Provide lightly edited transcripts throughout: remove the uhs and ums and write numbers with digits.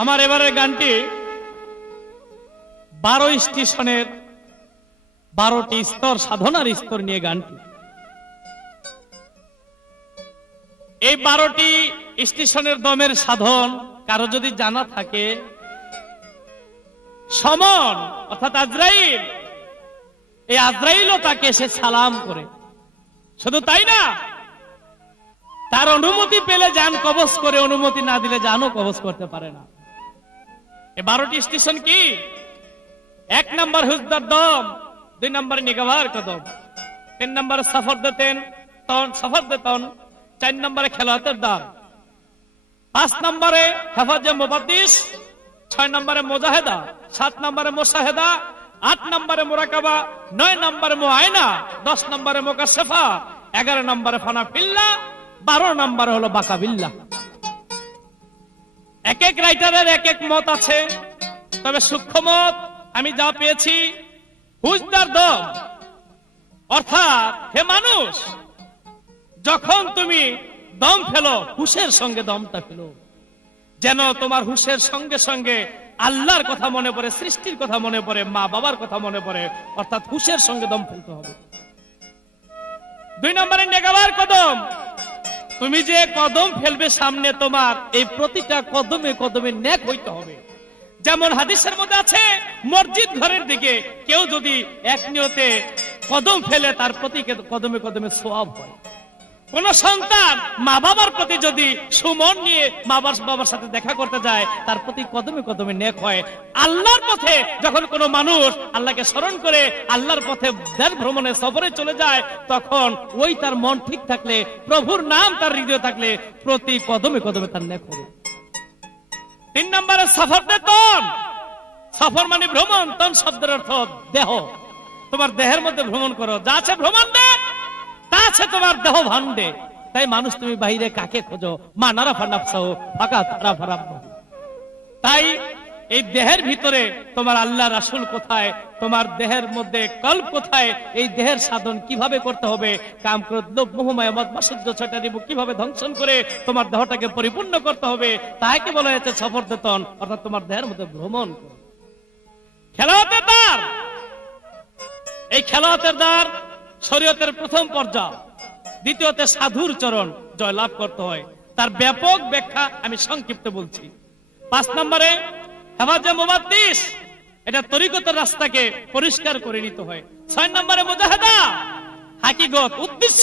আমার এবারের গানটি 12 স্টেশনের 12টি স্তর, সাধনার স্তর নিয়ে গানটি। এই 12টি স্টেশনের দমের সাধন কারো যদি জানা থাকে, সমন অর্থাৎ আজরাইল, এই আজরাইলও তাকে সে সালাম করে। শুধু তাই না, তার অনুমতি পেলে জান কবজ করে, অনুমতি না দিলে জানও কবজ করতে পারে না। এই 12টি স্টেশন কি? 1 নম্বর হুজদার দম, 2 নম্বরে নিগাবার কদম, 3 নম্বরে সফর দেতেন তন, 4 নম্বরে খেলাতের দাম, 5 নম্বরে হেফাজে মুবাদ্দিস, 6 নম্বরে মুজাহিদা, 7 নম্বরে মুশাহিদা, 8 নম্বরে মুরাকাবা, 9 নম্বরে মুআয়না, 10 নম্বরে মুকাশশাফা, 11 নম্বরে ফানাফিল্লা, 12 নম্বরে হলো বাকাবিল্লাহ। এক এক রাইটারের এক এক মত আছে, তবে সূক্ষ্ম মত আমি যা পেয়েছি, হুজদার দম অর্থাৎ হে মানুষ, যখন তুমি দম ফেলো হুশের সঙ্গে দমটা ফেলো, যেন তোমার হুশের সঙ্গে সঙ্গে আল্লাহর কথা মনে পড়ে, সৃষ্টির কথা মনে পড়ে, মা বাবার কথা মনে পড়ে, অর্থাৎ হুশের সঙ্গে দম ফেলতে হবে। 2 নম্বরে নেগাবার কদম, তুমি যে কদম ফেলবে সামনে, তোমার এই প্রতিটা কদমে কদমে নেক হইতে হবে। যেমন হাদিসের মধ্যে আছে, মসজিদ ঘরের দিকে কেউ যদি এক নিয়তে কদম ফেলে, তার প্রতি কদমে কদমে সওয়াব হয়। কোন সন্তান মা বাবার প্রতি যদি সুমন নিয়ে বাবার সাথে দেখা করতে যায়, তার প্রতি কদমে কদমে নেক হয়। আল্লাহর পথে যখন কোন মানুষ আল্লাহকে স্মরণ করে আল্লাহর পথে দেশ ভ্রমণে সফরে চলে যায়, তখন ওই তার মন ঠিক থাকলে, প্রভুর নাম তার হৃদয়ে থাকলে, প্রতি কদমে কদমে তার নেক হবে। 3 নম্বরে সফর দেতন, সফর মানে ভ্রমণ, তন শব্দের অর্থ দেহ। তোমার দেহের মধ্যে ভ্রমণ করো, যা আছে ভ্রমণ দে, তা আছে তোমার দেহ ভান্ডে। তাই মানুষ তুমি বাইরে কাকে খোঁজো, মা নারাফা নাফসাহু ফাকাত আরাফা রাব্বাহু। তাই এই দেহের ভিতরে তোমার আল্লাহ রাসূল কোথায়, তোমার দেহের মধ্যে কল্প কোথায়, এই দেহের সাধন কিভাবে করতে হবে, কাম ক্রোধ লোভ মোহ মায়া মদ মাৎসর্য 6টা রিপু কিভাবে ধ্বংসন করে তোমার দেহটাকে পরিপূর্ণ করতে হবে, তাকে বলা হয়েছে সফর দেতন, অর্থাৎ তোমার দেহের মধ্যে ভ্রমণ করো। খেলাওয়াতের দ্বার, এই খেলাওয়াতের দ্বার শরীয়তের প্রথম পর্যায়, দ্বিতীয়তে সাধুর চরণ জয়লাভ করতে হয়। তার ব্যাপক ব্যাখ্যা আমি সংক্ষিপ্ত বলছি। 5 নম্বরে হেফাজে মুবাদ্দিস, এটা তরিকতের রাস্তাকে পরিষ্কার করে নিতে হয়। 6 নম্বরে মুজাহিদা, হাকিকত উদ্দেশ্য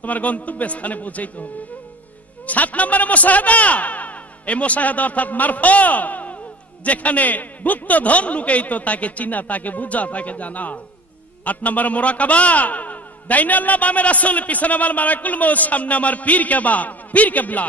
তোমার গন্তব্যের স্থানে পৌঁছাইতে হবে। 7 নম্বরে মুশাহিদা, এই মুশাহিদা অর্থাৎ মারফত, যেখানে গুপ্ত ধন লুকায়িত তাকে চিনা, তাকে বুঝা, তাকে জানা। 8 নম্বরে মুরাকাবা, ডাইনে আল্লাহ, বামে রাসূল, পিছনে আমার মালাকুল মউত, সামনে আমার পীর কেবলা।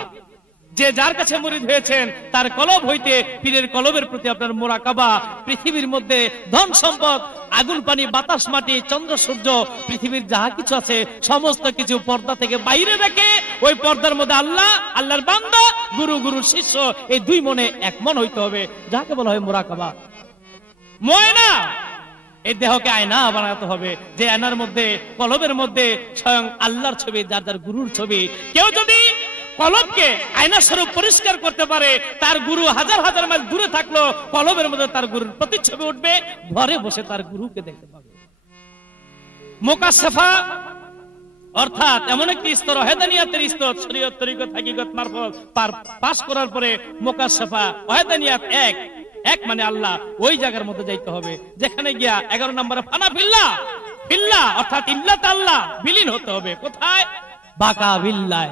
যে যার কাছে মুরিদ হয়েছেন তার কলব হইতে পীরের কলবের প্রতি আপনার মুরাকাবা। পৃথিবীর মধ্যে ধন সম্পদ, আগুন পানি, বাতাস মাটি, চন্দ্র সূর্য, পৃথিবীর যাহা কিছু আছে সমস্ত কিছু পর্দা থেকে বাইরে রেখে ওই পর্দার মধ্যে আল্লাহ, আল্লাহর বান্দা, গুরুর শিষ্য, এই 2 মনে এক মন হইতে হবে, যাকে বলা হয় মুরাকাবা। মুআয়না, এই দেহকে আয়না বানাতে হবে, যে আয়নার মধ্যে, কলবের মধ্যে স্বয়ং আল্লাহর ছবি, যার গুরুর ছবি। কেউ যদি কলবকে আয়না স্বরূপ পরিষ্কার করতে পারে, তার গুরু হাজার হাজার মাইল দূরে থাকলো, কলবের মধ্যে তার গুরুর প্রতিচ্ছবি উঠবে, ঘরে বসে তার গুরুকে দেখতে পাবে। মুকাশশাফা অর্থাৎ এমন একটি স্তর, ওয়াহদানিয়াতের স্তর, শরীয়ত তরিকত হাকিকত মারফত পাস করার পরে মুকাশশাফা ওয়াহদানিয়াত এক মানে আল্লাহ, ওই জায়গার মধ্যে যাইতে হবে, যেখানে গিয়া 11 নম্বরে ফানাফিল্লাহ, ফিল্লাহ অর্থাৎ ইল্লাত আল্লাহ, বিলীন হতে হবে। কোথায়? বাকাবিল্লাহ।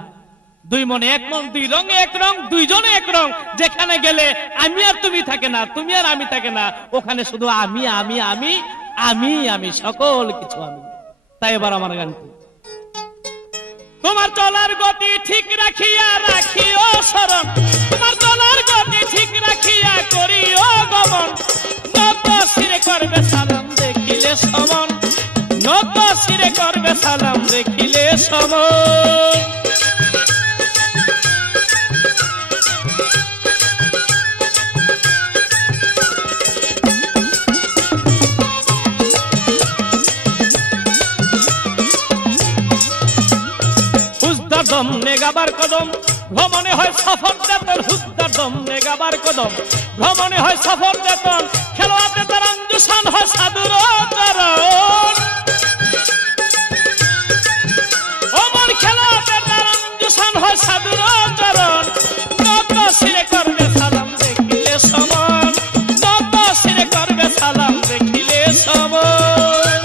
2 মনে এক মন, 2 রঙে এক রং, 2 জনে এক রং। যেখানে গেলে আমি আর তুমি থাকে না, তুমি আর আমি থাকে না, ওখানে শুধু আমি আমি আমি আমি আমি, সকল কিছু আমি। তাই এবার আমার গানটি, তোমার চলার গতি ঠিক রাখিয়া রাখিও শরণ, তোমার চলার গতি ঠিক রাখিয়া করিও গমন, নত শিরে করবে সালাম দেখিলে সমন, নত শিরে করবে সালাম দেখিলে সমন। হুজদার দম নেগাবার কদম, ভ্রমণে হয় সফর দেতন, হুজদার দম নেগাবার কদম ভ্রমণে হয় সফর বেতন খেলোয়াড়দের তার অঞ্জুসান হয় সাধুর চরণ অমর খেলোয়াড়দের তার অঞ্জুসান হয় সাধুর চরণ নত শিরে করবে সালাম দেখিলে সমন নত শিরে করবে সালাম দেখিলে সমন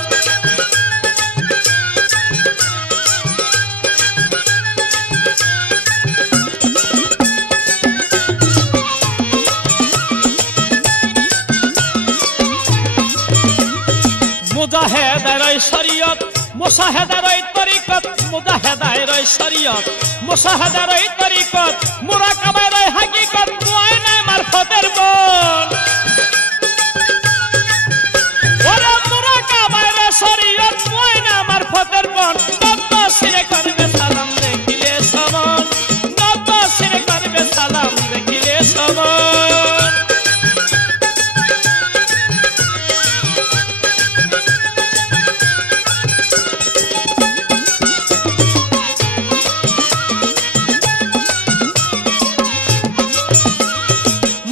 মুজাহেদের শরীয়ত মুসাহেদের তরিকত মুজাহেদের শরীয়ত মুসাহেদের তরিকত মুরাকাবার হাকিকত মুআয়নায়ে মারফতের বন ওরে মুরাকাবার শরীয়ত মুআয়নায়ে মারফতের বন নত শিরে করবে সালাম দেখিলে সমন নত শিরে করবে সালাম দেখিলে সমন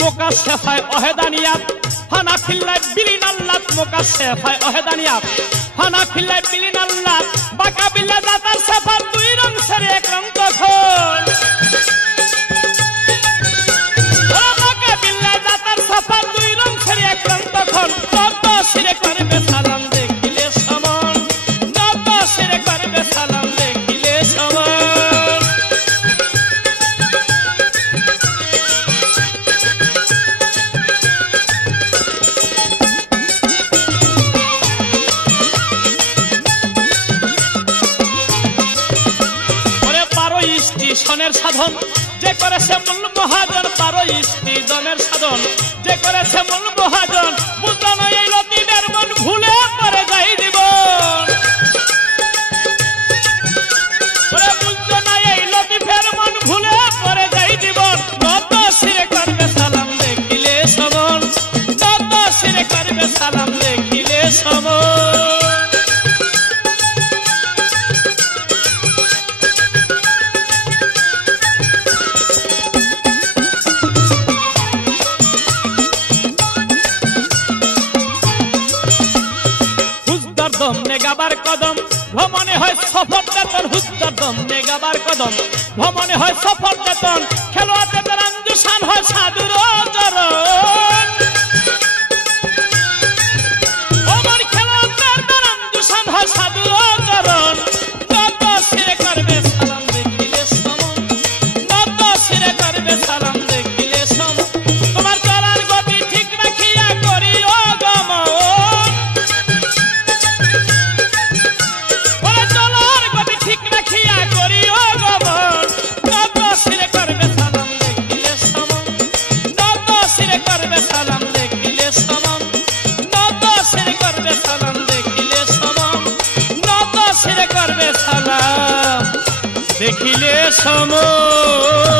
মুকাশশাফায়ে ওহদানিয়াত হানাফিল্লাহ বিলিনাল্লাহ মুকাশশাফায়ে ওহদানিয়াত হানাফিল্লাহ বিলিনাল্লাহ বাকা বিল্লাহ জাতার সাফাত দুই রং সেরে এক রং তখন বাকা বিল্লাহ জাতার সাফাত দুই রং সেরে এক রং তখন নত শিরে করবে সালাম দেখিলে সমন নত শিরে করবে সালাম দেখিলে সমন সনের সাধন যে করেছে মূল মহাজন 12 জনের সাধন যে করেছে মূল মহাজন বুঝল এই লতিফের মন ভুলে পড়ে যাই জীবন বুঝল না এই লতিফের মন ভুলে পড়ে যাই জীবন নত শিরে করবে সালাম দেখিলে সমন নত শিরে করবে সালাম দেখিলে সমন দম নেগাবার কদম ভ্রমণে হয় সফর বেতন হুজদার দম নেগাবার কদম ভ্রমণে হয় সফর বেতন খেলোয়াড়দের তার অঞ্জুসান হয় সাধুর চরণ অমর খেলোয়াড়দের তার অঞ্জুসান হয় সাধুর চরণ নত শিরে করবে সালাম দেখিলে সমন নত শিরে করবে সালাম দেখিলে সমন তোমার চলার গতি ঠিক রাখিয়া করিও গমন ঠিক রাখিয়া করিও গমন নত শিরে করবে সালাম দেখিলে সমন নত শিরে করবে সালাম দেখিলে সমন নত শিরে করবে সালাম দেখিলে সমন নত শিরে করবে সালাম দেখিলে সমন